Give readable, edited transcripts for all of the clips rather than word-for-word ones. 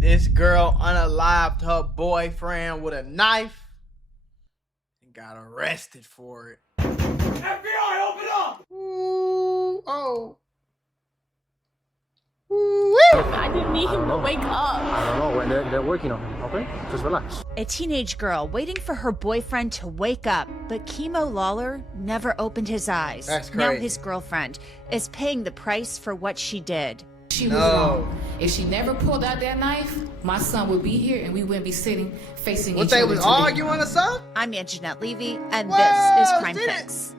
This girl unalived her boyfriend with a knife and got arrested for it. FBI, open up! Ooh, oh. I didn't need him to wake up. I don't know. They're working on him, okay? Just relax. A teenage girl waiting for her boyfriend to wake up, but Kimo Lawler never opened his eyes. That's crazy. Now his girlfriend is paying the price for what she did. She was wrong. If she never pulled out that knife, my son would be here and we wouldn't be sitting facing each other. What, they was arguing or something? I'm Anjanette Levy, and this is Crime Fix.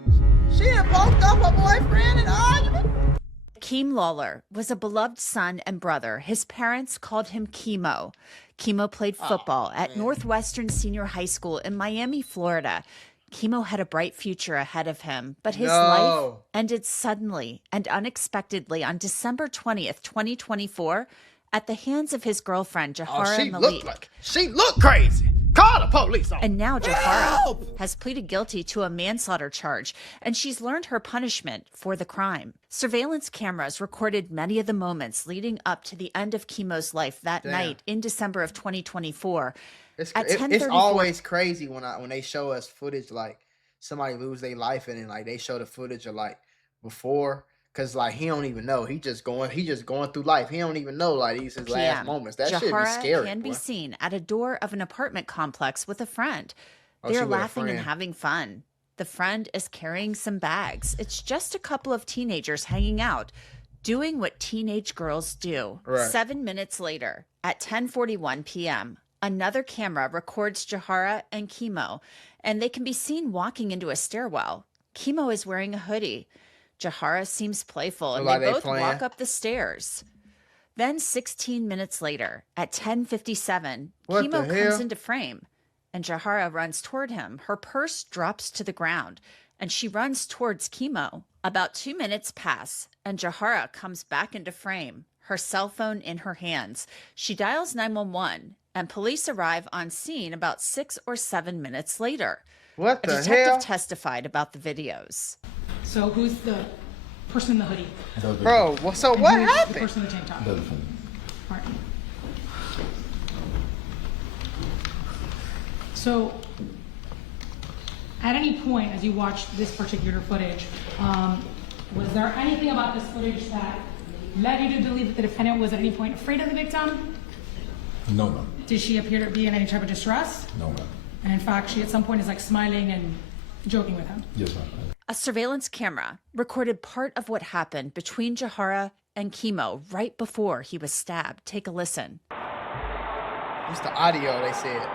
She done poked up her boyfriend in an argument? Kimo Lawler was a beloved son and brother. His parents called him Kimo. Kimo played football at Northwestern Senior High School in Miami, Florida. Kimo had a bright future ahead of him, but his life ended suddenly and unexpectedly on December 20th, 2024, at the hands of his girlfriend, Jiara Malik. She looked crazy. Call the police on her. And now Jiara has pleaded guilty to a manslaughter charge, and she's learned her punishment for the crime. Surveillance cameras recorded many of the moments leading up to the end of Kimo's life that night in December of 2024. It's always crazy when they show us footage like somebody lose their life and then like they show the footage of like before, because like he don't even know, he just going through life. He don't even know like these his last moments. That should be scary. Can be seen at a door of an apartment complex with a friend. They're laughing and having fun. The friend is carrying some bags. It's just a couple of teenagers hanging out, doing what teenage girls do. 7 minutes later, at 10:41 p.m., another camera records Jiara and Kimo, and they can be seen walking into a stairwell. Kimo is wearing a hoodie. Jiara seems playful, and they both walk up the stairs. Then 16 minutes later, at 10:57, Kimo comes into frame, and Jiara runs toward him. Her purse drops to the ground, and she runs towards Kimo. About 2 minutes pass, and Jiara comes back into frame, her cell phone in her hands. She dials 911, and police arrive on scene about 6 or 7 minutes later. What the hell? A detective testified about the videos. So who's the person in the hoodie? Bro, so what happened? The person in the tank top. All right. So, at any point as you watched this particular footage, was there anything about this footage that led you to believe that the defendant was at any point afraid of the victim? No, ma'am. Did she appear to be in any type of distress? No, ma'am. And in fact, she at some point is like smiling and joking with him? Yes, ma'am. A surveillance camera recorded part of what happened between Jiara and Kimo right before he was stabbed. Take a listen. It's the audio, they said.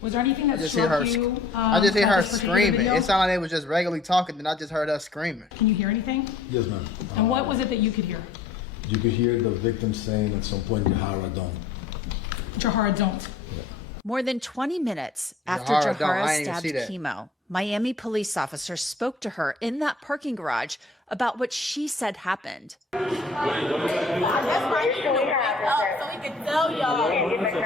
Was there anything that struck you? I just hear her about this particular screaming. video? It sounded like they was just regularly talking, then I just heard her screaming. Can you hear anything? Yes, ma'am. And what was it that you could hear? You could hear the victim saying at some point, Jiara don't. Jiara don't. Yeah. More than 20 minutes after Jiara don't. I Jiara didn't even see stabbed that. Kimo, Miami police officers spoke to her in that parking garage about what she said happened. That's why he need to wake up so he can tell y'all.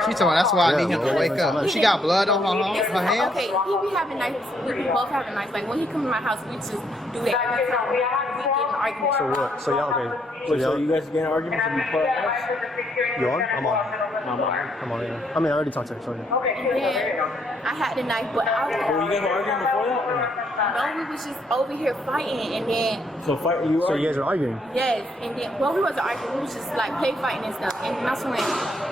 She told me that's why I need him to wake up. She got blood on her hands? Okay, he be having knives. We both having knives. Like when he come to my house, we just do that every time. We get in arguments. So what? So y'all, okay. So you guys get in arguments and you pull out? You on? I'm on. I'm on, yeah. I mean, I already talked to her, so yeah. And then I had the knife, but I was Were you guys arguing before that? no, we was just over here fighting, and then So you So you guys are arguing? yes, and then well, we wasn't arguing. We was just like play fighting and stuff. And that's when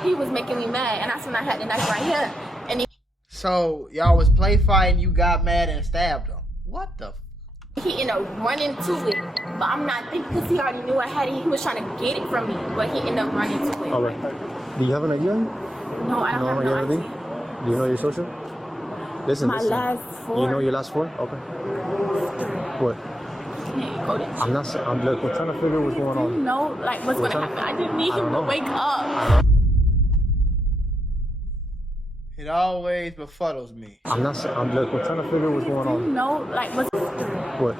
he was making me mad, and that's when I had the knife right here. And So y'all was play fighting, you got mad and stabbed him. What the? he ended up running to it, but I'm not thinking because he already knew I had it. He was trying to get it from me, but he ended up running to it. All right. Do you have an ID on you? No, I don't have you no have anything? idea. Do you know your social? Listen, My listen. last four. You know your last four? Okay. What? Go there. I'm not. Look, we're trying to figure what's going on. No, like what's gonna happen? I didn't need him to wake up. It always befuddles me. I'm not. Look, we're trying to figure what's going on. No, like what's What?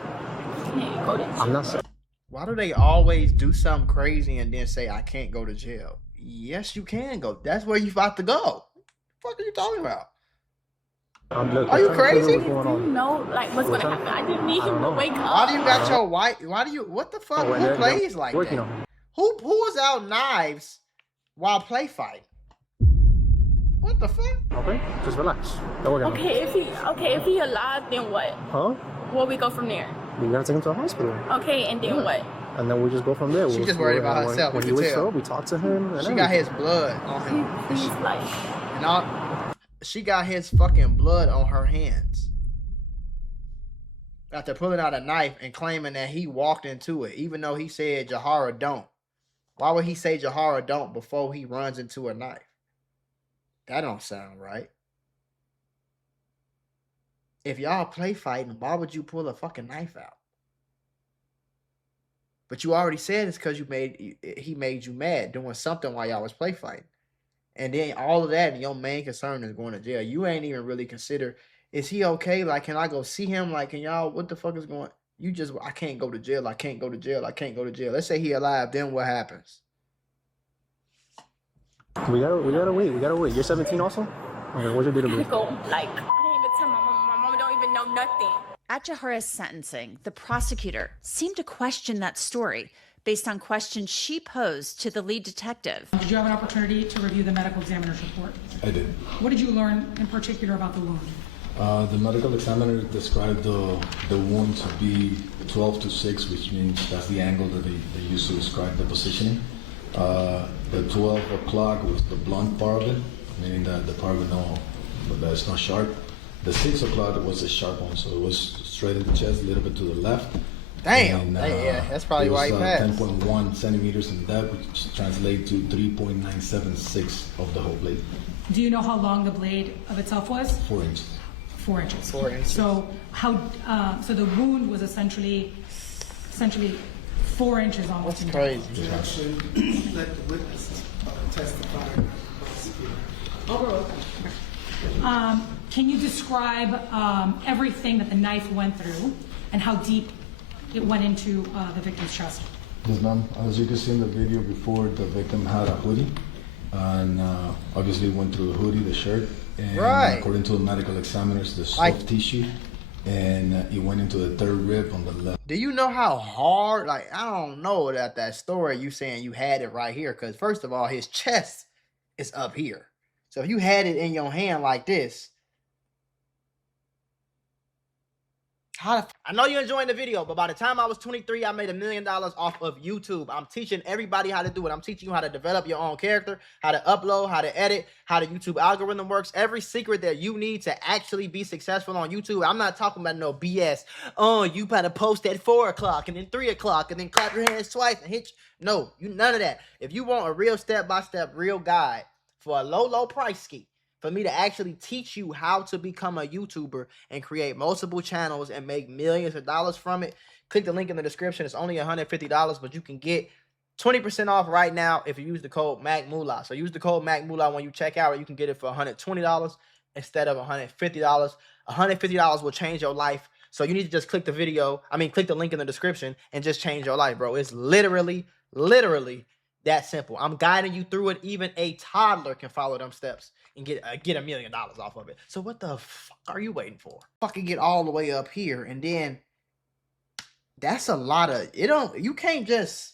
go there. I'm not. Why do they always do something crazy and then say, I can't go to jail? Yes, you can go. That's where you about to go. What the fuck are you talking about? Are you crazy? You know, like, what's going to happen. I didn't need him to wake up. Why do you got your white? Why do you, what the fuck? Who plays like that? Who pulls out knives while play fighting? What the fuck? Okay, just relax. Okay, if he alive, then what? Huh? Where we go from there? We gotta take him to a hospital. Okay, and then what? And then we just go from there. She's just worried about herself. When he wakes up, we talk to him. And she got his blood on him. He's like, and all, she got his fucking blood on her hands. After pulling out a knife and claiming that he walked into it, even though he said Jiara don't. Why would he say Jiara don't before he runs into a knife? That don't sound right. If y'all play fighting, why would you pull a fucking knife out? But you already said it's because he made you mad doing something while y'all was play fighting. And then all of that, and your main concern is going to jail. You ain't even really consider, is he okay? Like, can I go see him? Like, can y'all, what the fuck is going? You just, I can't go to jail. I can't go to jail. I can't go to jail. Let's say he alive. Then what happens? We gotta wait. You're 17 also? Okay, what's your date of birth? Like, I didn't even tell my mama. My mama don't even know nothing. At Jihara's sentencing, the prosecutor seemed to question that story based on questions she posed to the lead detective. Did you have an opportunity to review the medical examiner's report? I did. What did you learn in particular about the wound? The medical examiner described the wound to be 12 to 6, which means that's the angle that they use to describe the positioning. The 12 o'clock was the blunt part of it, meaning that the part that it's not sharp. The 6 o'clock was a sharp one, so it was straight in the chest, a little bit to the left. Damn. Yeah, that's probably why he passed. 10.1 centimeters in depth, which translates to 3.976 of the whole blade. Do you know how long the blade of itself was? 4 inches. 4 inches. 4 inches. So so the wound was essentially 4 inches almost. That's crazy. Let the witnesses testify. Can you describe everything that the knife went through and how deep it went into the victim's chest? Yes, ma'am. As you can see in the video before, the victim had a hoodie, and obviously went through the hoodie, the shirt, and according to the medical examiners, the soft tissue, and it went into the third rib on the left. Do you know how hard, like, I don't know that story you saying you had it right here, because first of all, his chest is up here. So if you had it in your hand like this, I know you're enjoying the video, but by the time I was 23, I made $1 million off of YouTube. I'm teaching everybody how to do it. I'm teaching you how to develop your own character, how to upload, how to edit, how the YouTube algorithm works, every secret that you need to actually be successful on YouTube. I'm not talking about no BS. Oh, you better post at 4 o'clock and then 3 o'clock and then clap your hands twice and hit you. No, none of that. If you want a real step-by-step, real guide for a low price ski, for me to actually teach you how to become a YouTuber and create multiple channels and make millions of dollars from it, click the link in the description. It's only $150, but you can get 20% off right now if you use the code MACMULA. So use the code MACMULA when you check out, or you can get it for $120 instead of $150. $150 will change your life. So you need to just click the link in the description and just change your life, bro. It's literally that simple. I'm guiding you through it. Even a toddler can follow them steps and get $1 million off of it. So what the fuck are you waiting for? Fucking get all the way up here, and then that's a lot of, you can't just,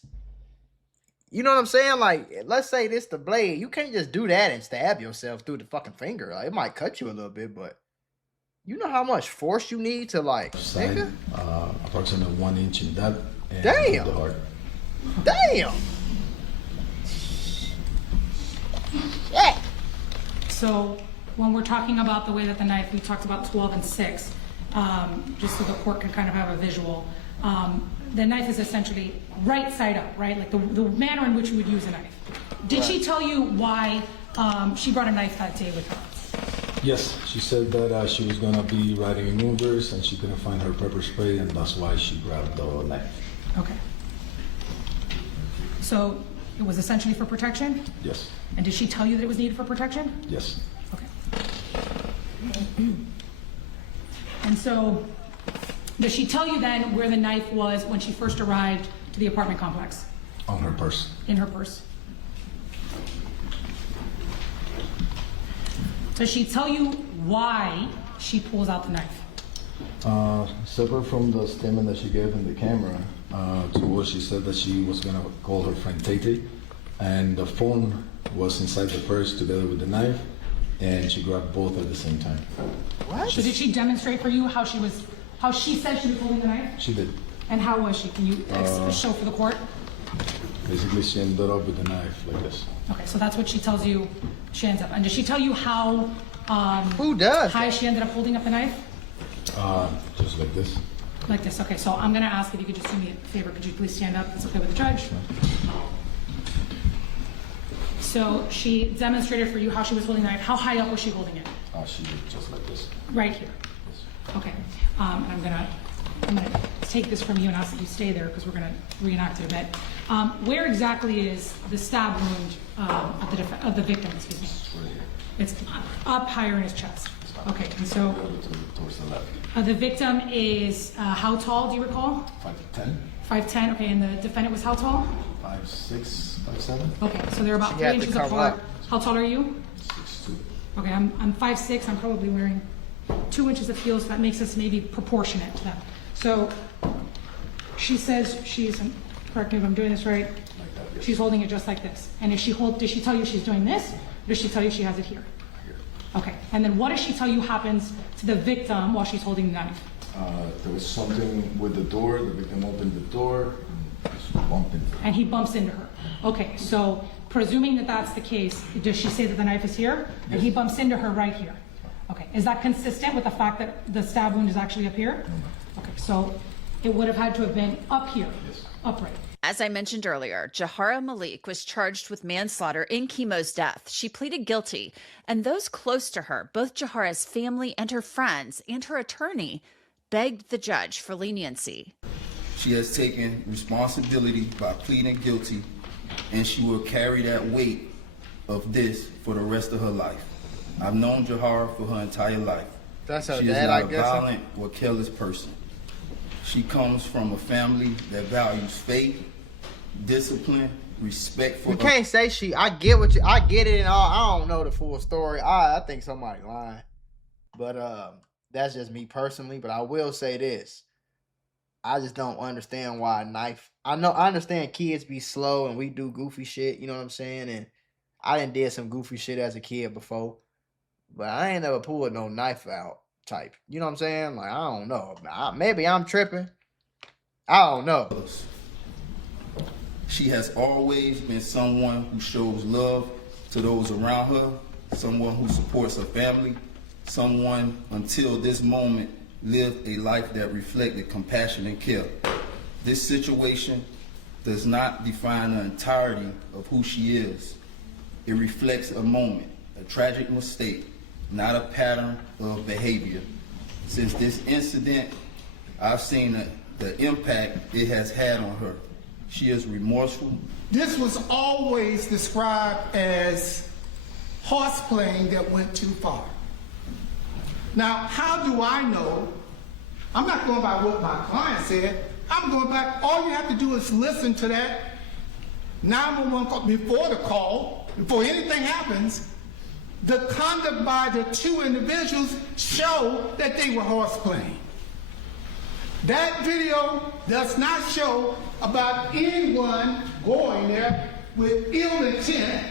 you know what I'm saying? Like, let's say this the blade. You can't just do that and stab yourself through the fucking finger. Like, it might cut you a little bit, but you know how much force you need to, like, Side, approximately 1 inch in depth. And damn. The heart. Damn. Yeah. So when we're talking about the way that the knife, we talked about 12 and 6, just so the court can kind of have a visual. The knife is essentially right side up, right? Like the manner in which you would use a knife. Did she tell you why she brought a knife that day with her? Yes, she said that she was going to be riding in Ubers and she couldn't find her pepper spray, and that's why she grabbed the knife. Okay. So it was essentially for protection? Yes. And did she tell you that it was needed for protection? Yes. Okay. And so, does she tell you then where the knife was when she first arrived to the apartment complex? On her purse. In her purse. Does she tell you why she pulls out the knife? Separate from the statement that she gave in the camera, to what she said that she was gonna call her friend Tate, and the phone was inside the purse together with the knife, and she grabbed both at the same time. What? So did she demonstrate for you how she said she was holding the knife? She did. And how was she? Can you show for the court? Basically, she ended up with the knife like this. Okay, so that's what she tells you she ends up. And does she tell you how who does how she ended up holding up the knife? Just like this. Like this. Okay, so I'm gonna ask if you could just do me a favor. Could you please stand up? That's okay with the judge. So she demonstrated for you how she was holding the knife. How high up was she holding it? She did just like this. Right here. Okay. And I'm gonna take this from you and ask that you stay there because we're gonna reenact it a bit. Where exactly is the stab wound of the victim? Excuse me. It's right here. It's up higher in his chest. Okay, and so Towards the left. the victim is how tall? Do you recall? 5'10". 5'10". Okay, and the defendant was how tall? 5'6", 5'7". Okay, so they're about She 3 had to inches come apart. up. How tall are you? 6'2". Okay, I'm 5'6". I'm probably wearing 2 inches of heels, so that makes us maybe proportionate to them. So she says she's, correct me if I'm doing this right, she's holding it just like this. And does she tell you she's doing this? Or does she tell you she has it here? Okay, and then what does she tell you happens to the victim while she's holding the knife? There was something with the door. The victim opened the door and just bumped into her. And he bumps into her. Okay, so presuming that that's the case, does she say that the knife is here? And he bumps into her right here? Okay, is that consistent with the fact that the stab wound is actually up here? Okay, so it would have had to have been up here, upright. As I mentioned earlier, Jiara Malik was charged with manslaughter in Kimo's death. She pleaded guilty, and those close to her, both Jihara's family and her friends and her attorney, begged the judge for leniency. She has taken responsibility by pleading guilty, and she will carry that weight of this for the rest of her life. I've known Jiara for her entire life. That's her she dad, is not I a guess. violent or careless person. She comes from a family that values faith, discipline, respect for You can't say she. I get what you. I get it and all. I don't know the full story. I think somebody lying, but that's just me personally. But I will say this: I just don't understand why a knife. I understand kids be slow and we do goofy shit. You know what I'm saying? And I did some goofy shit as a kid before, but I ain't never pulled no knife out type. You know what I'm saying? Like, I don't know. Maybe I'm tripping. I don't know. She has always been someone who shows love to those around her, someone who supports her family, someone until this moment lived a life that reflected compassion and care. This situation does not define the entirety of who she is. It reflects a moment, a tragic mistake, not a pattern of behavior. Since this incident, I've seen the impact it has had on her. She is remorseful. This was always described as horseplaying that went too far. Now, how do I know? I'm not going by what my client said. I'm going back. All you have to do is listen to that 911 call before the call, before anything happens. The conduct by the two individuals show that they were horseplaying. That video does not show about anyone going there with ill intent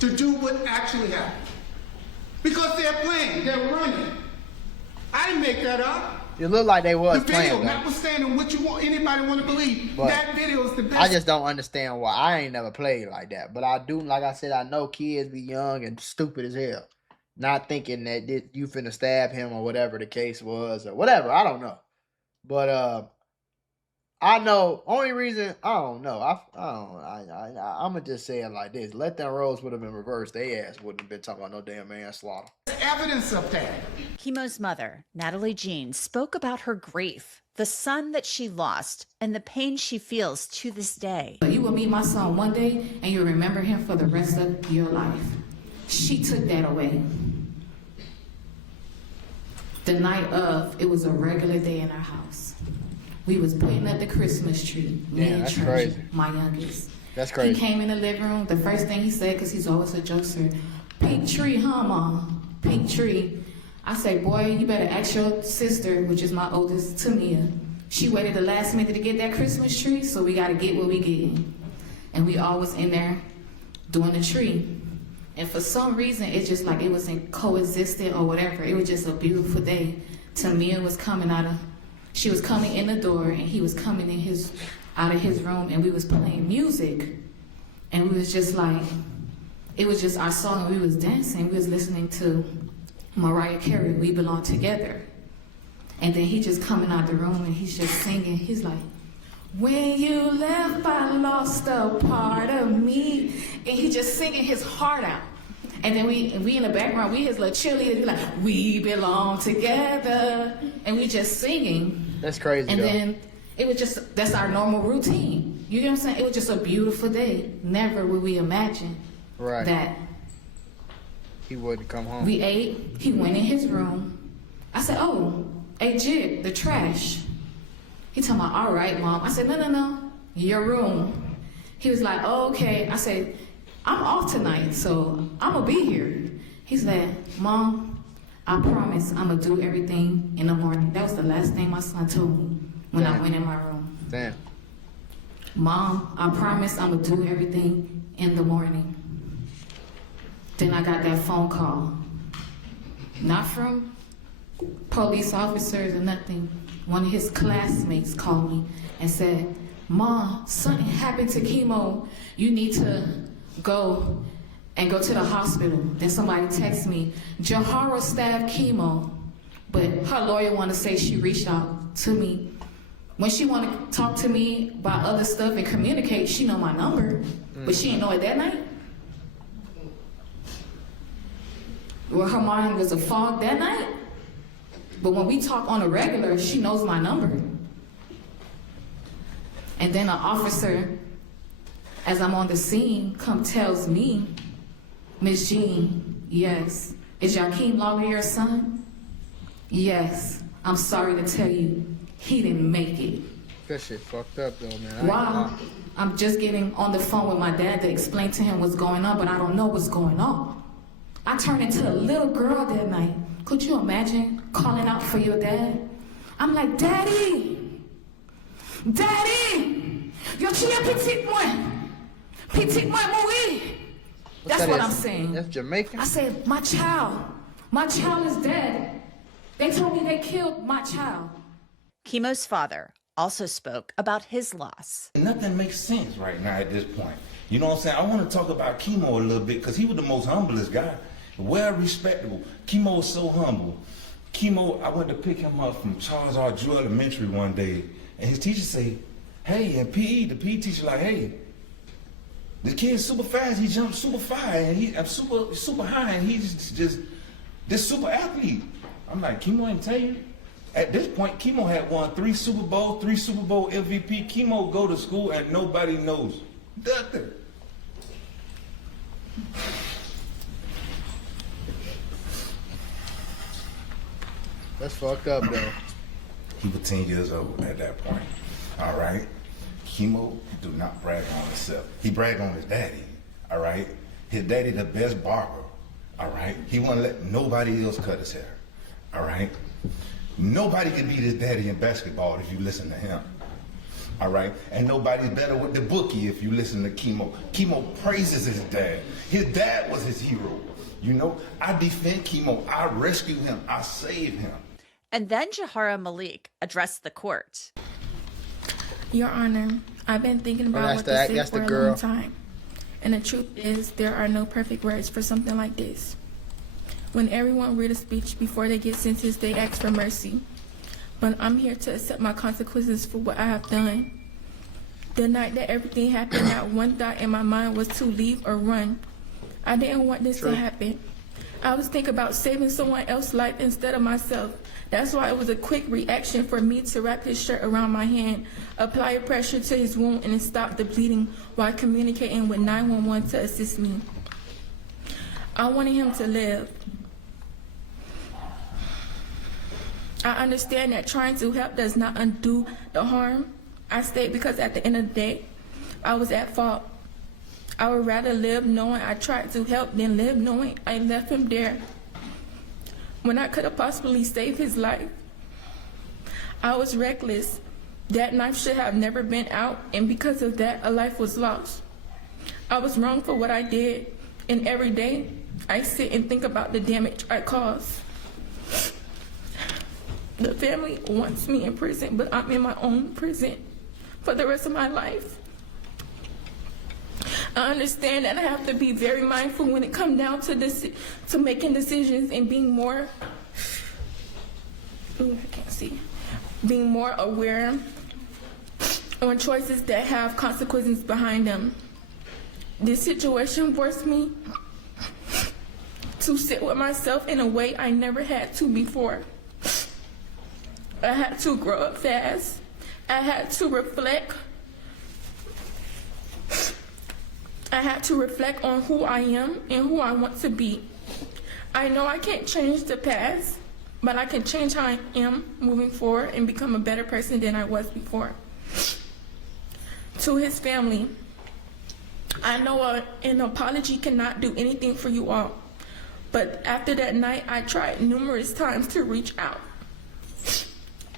to do what actually happened. Because they're playing, they're running. I didn't make that up. It looked like they was The video, playing. notwithstanding what you want anybody want to believe, But that video is the best. I just don't understand why. I ain't never played like that. But I do, like I said, I know kids be young and stupid as hell. Not thinking that you finna stab him or whatever the case was or whatever. I don't know. But I know only reason I don't know. I'ma just say it like this. Let them roles would have been reversed. They ass wouldn't have been talking about no damn manslaughter. Evidence of that. Kimo's mother, Natalie Jean, spoke about her grief, the son that she lost, and the pain she feels to this day. You will meet my son one day and you'll remember him for the rest of your life. She took that away. The night of, it was a regular day in our house. We was putting up the Christmas tree. Me and that's Treasure, crazy. my youngest. That's crazy. He came in the living room. The first thing he said, because he's always a jokester, "Pink tree, huh, Mom? Pink tree." I say, "Boy, you better ask your sister," which is my oldest, Tamia. She waited the last minute to get that Christmas tree, so we got to get what we get. And we all was in there doing the tree. And for some reason, it's just like it wasn't coexistent or whatever. It was just a beautiful day. Tamia was she was coming in the door, and he was coming out of his room, and we was playing music. And we was just like, it was just our song, and we was dancing. We was listening to Mariah Carey, "We Belong Together." And then he just coming out the room, and he's just singing. He's like, "When you left, I lost a part of me." And he just singing his heart out. And then we in the background, we his little cheerleaders, we like, "We belong together." And we just singing. That's crazy. And though. then it was just, that's our normal routine. You know what I'm saying? It was just a beautiful day. Never would we imagine that he wouldn't come home. We ate, he went in his room. I said, "Oh, hey Jib, the trash." He told me, "All right, Mom." I said, No, your room." He was like, "Oh, okay." I said, "I'm off tonight, so I'm gonna be here." He said, "Mom, I promise I'm gonna do everything in the morning." That was the last thing my son told me when I went in my room. Damn. "Mom, I promise I'm gonna do everything in the morning." Then I got that phone call. Not from police officers or nothing. One of his classmates called me and said, "Mom, something happened to Kimo. You need to go to the hospital." Then somebody texted me, "Jiara stabbed Kimo." But her lawyer want to say she reached out to me. When she want to talk to me about other stuff and communicate, she know my number. But she didn't know it that night. Well, her mind was a fog that night. But when we talk on a regular, she knows my number. And then an officer, as I'm on the scene, tells me, "Miss Jean, yes. Is Jakeem Lawler your son?" "Yes. I'm sorry to tell you, he didn't make it." That shit fucked up though, man. Wow. I'm just getting on the phone with my dad to explain to him what's going on, but I don't know what's going on. I turned into a little girl that night. Could you imagine calling out for your dad? I'm like, "Daddy! Daddy! Yo, tu es petit moi! Petit moi mourir!" That's what I'm saying. That's Jamaican? I said, my child is dead. They told me they killed my child. Kimo's father also spoke about his loss. Nothing makes sense right now at this point. You know what I'm saying? I want to talk about Kimo a little bit because he was the most humblest guy. Well respectable. Kimo was so humble. Kimo, I went to pick him up from Charles R. Drew Elementary one day, and his teacher say, "Hey," and the PE teacher like, "Hey, the kid's super fast. He jumps super far, and I'm super high, and he's just this super athlete." I'm like, "Kimo ain't tell you?" At this point, Kimo had won 3 Super Bowls, 3 Super Bowl MVP. Kimo go to school and nobody knows nothing. That's fucked up though. He was 10 years old at that point. All right. Kimo do not brag on himself. He bragged on his daddy. All right. His daddy the best barber. All right. He wouldn't let nobody else cut his hair. All right. Nobody can beat his daddy in basketball if you listen to him. All right. And nobody's better with the bookie if you listen to Kimo. Kimo praises his dad. His dad was his hero. You know, I defend Kimo. I rescue him. I save him. And then Jiara Malik addressed the court. Your Honor, I've been thinking about what this is for a long time. And the truth is, there are no perfect words for something like this. When everyone read a speech before they get sentenced, they ask for mercy. But I'm here to accept my consequences for what I have done. The night that everything happened, not one thought in my mind was to leave or run. I didn't want this to happen. I was thinking about saving someone else's life instead of myself. That's why it was a quick reaction for me to wrap his shirt around my hand, apply pressure to his wound, and stop the bleeding while communicating with 911 to assist me. I wanted him to live. I understand that trying to help does not undo the harm. I stayed because at the end of the day, I was at fault. I would rather live knowing I tried to help than live knowing I left him there when I could have possibly saved his life. I was reckless. That knife should have never been out, and because of that, a life was lost. I was wrong for what I did, and every day, I sit and think about the damage I caused. The family wants me in prison, but I'm in my own prison for the rest of my life. I understand that I have to be very mindful when it comes down to this, to making decisions and being more, being more aware on choices that have consequences behind them. This situation forced me to sit with myself in a way I never had to before. I had to grow up fast. I had to reflect. I had to reflect on who I am and who I want to be. I know I can't change the past, but I can change how I am moving forward and become a better person than I was before. To his family, I know an apology cannot do anything for you all, but after that night, I tried numerous times to reach out.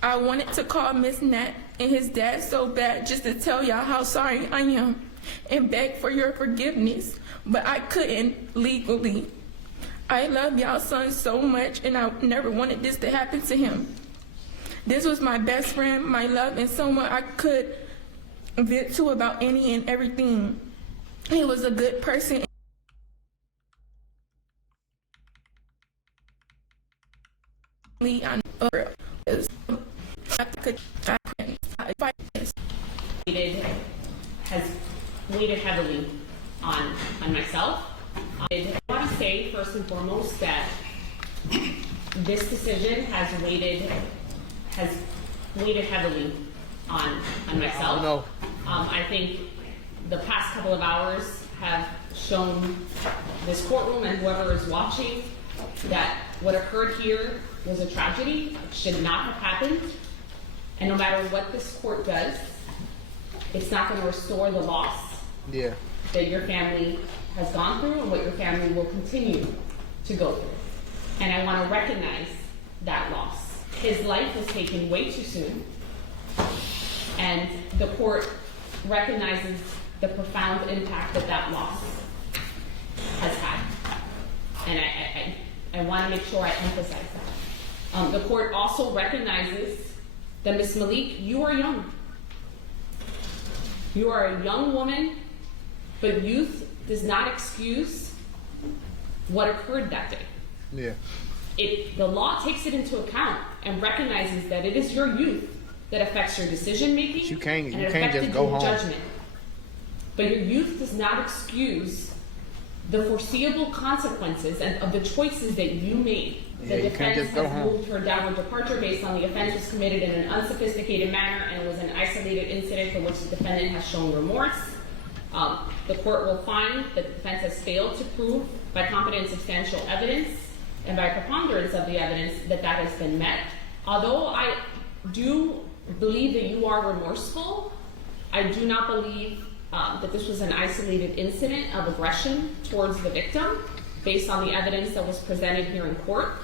I wanted to call Miss Nat and his dad so bad just to tell y'all how sorry I am and beg for your forgiveness, but I couldn't legally. I love y'all son so much, and I never wanted this to happen to him. This was my best friend, my love, and someone I could vent to about any and everything. He was a good person. Has weighted heavily on myself. I want to say first and foremost that this decision has weighted heavily on myself. I think the past couple of hours have shown this courtroom and whoever is watching that what occurred here was a tragedy. It should not have happened. And no matter what this court does, it's not going to restore the loss that your family has gone through and what your family will continue to go through. And I want to recognize that loss. His life was taken way too soon, and the court recognizes the profound impact that loss has had. And I want to make sure I emphasize that. The court also recognizes that Ms. Malik, you are young. You are a young woman, but youth does not excuse what occurred that day. The law takes it into account and recognizes that it is your youth that affects your decision making and it affected your judgment. But your youth does not excuse the foreseeable consequences of the choices that you made. The defense has moved for a downward departure based on the offense was committed in an unsophisticated manner and it was an isolated incident for which the defendant has shown remorse. The court will find that the defense has failed to prove by competent substantial evidence and by preponderance of the evidence that has been met. Although I do believe that you are remorseful, I do not believe that this was an isolated incident of aggression towards the victim based on the evidence that was presented here in court.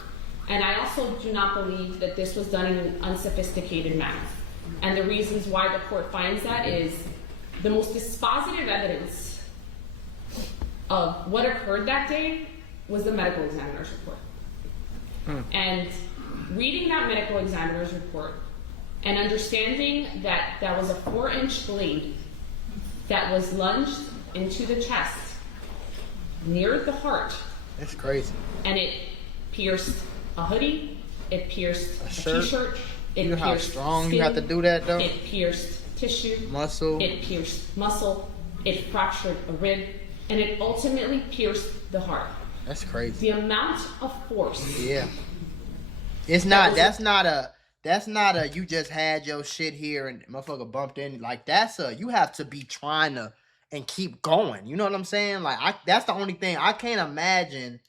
And I also do not believe that this was done in an unsophisticated manner. And the reasons why the court finds that is the most dispositive evidence of what occurred that day was the medical examiner's report. And reading that medical examiner's report and understanding that that was a 4-inch blade that was lunged into the chest near the heart. That's crazy. And it pierced a hoodie, it pierced a t-shirt, it pierced how strong skin, you have to do that though? It pierced tissue, muscle, it pierced muscle, it fractured a rib, and it ultimately pierced the heart. That's crazy. The amount of force. Yeah. It's not, that's not a you just had your shit here and motherfucker bumped in. Like you have to be trying to and keep going. You know what I'm saying? Like that's the only thing I can't imagine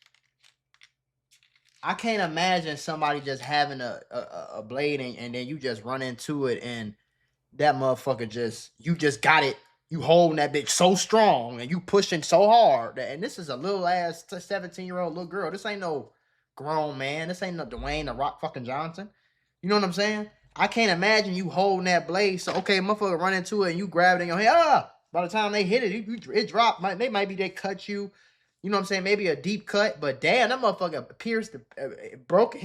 I can't imagine somebody just having a blade and then you just run into it and that motherfucker you just got it. You holding that bitch so strong and you pushing so hard. And this is a little ass 17-year-old little girl. This ain't no grown man. This ain't no Dwayne the Rock fucking Johnson. You know what I'm saying? I can't imagine you holding that blade. So, okay, motherfucker run into it and you grab it in your hand. By the time they hit it, it dropped. They cut you. You know what I'm saying? Maybe a deep cut. But damn, that motherfucker broke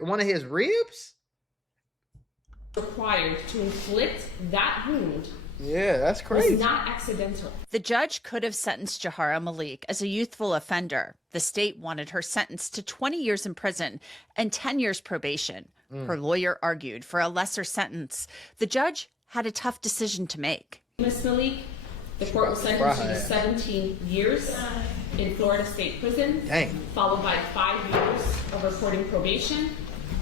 one of his ribs. Required to inflict that wound. Yeah, that's crazy. Was not accidental. The judge could have sentenced Jiara Malik as a youthful offender. The state wanted her sentenced to 20 years in prison and 10 years probation. Her lawyer argued for a lesser sentence. The judge had a tough decision to make. Ms. Malik, the court will sentence you to 17 years in Florida State Prison, followed by 5 years of reporting probation.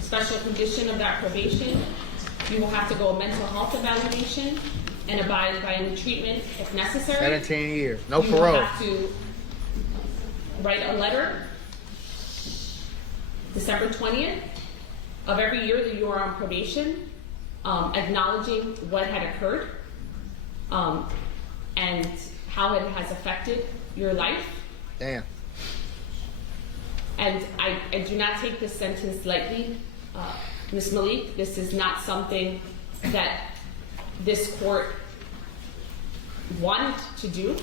Special condition of that probation, you will have to go a mental health evaluation and abide by any treatment if necessary. 17 years, no parole. You will have to write a letter December 20th of every year that you are on probation, acknowledging what had occurred and how it has affected your life. Damn. And I do not take this sentence lightly. Ms. Malik, this is not something that this court wanted to do,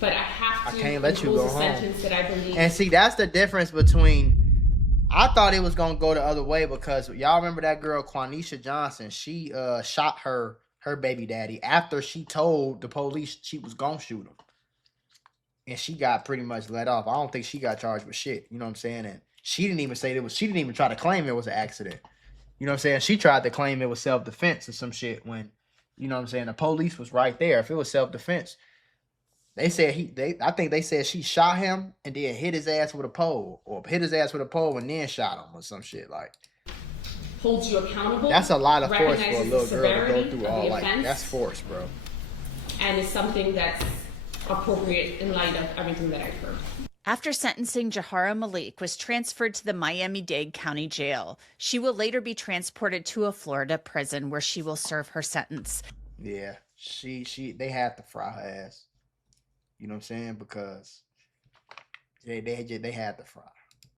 but I have to can't let you go impose a home. sentence that I believe. And see, that's the difference between. I thought it was gonna go the other way because y'all remember that girl Quanisha Johnson. She shot her baby daddy after she told the police she was gonna shoot him, and she got pretty much let off. I don't think she got charged with shit. You know what I'm saying? And she didn't even say it was. She didn't even try to claim it was an accident. You know what I'm saying? She tried to claim it was self-defense or some shit when, you know what I'm saying, the police was right there. If it was self-defense, they said I think they said she shot him and then hit his ass with a pole, or hit his ass with a pole and then shot him or some shit like. Holds you accountable. That's a lot of force for a recognizes little the girl to go severity through of all the like offense, that's force, bro. and it's something that's appropriate in light of everything that I've heard. After sentencing, Jiara Malik was transferred to the Miami-Dade County Jail. She will later be transported to a Florida prison where she will serve her sentence. Yeah, they had to fry her ass. You know what I'm saying? Because they had to fry.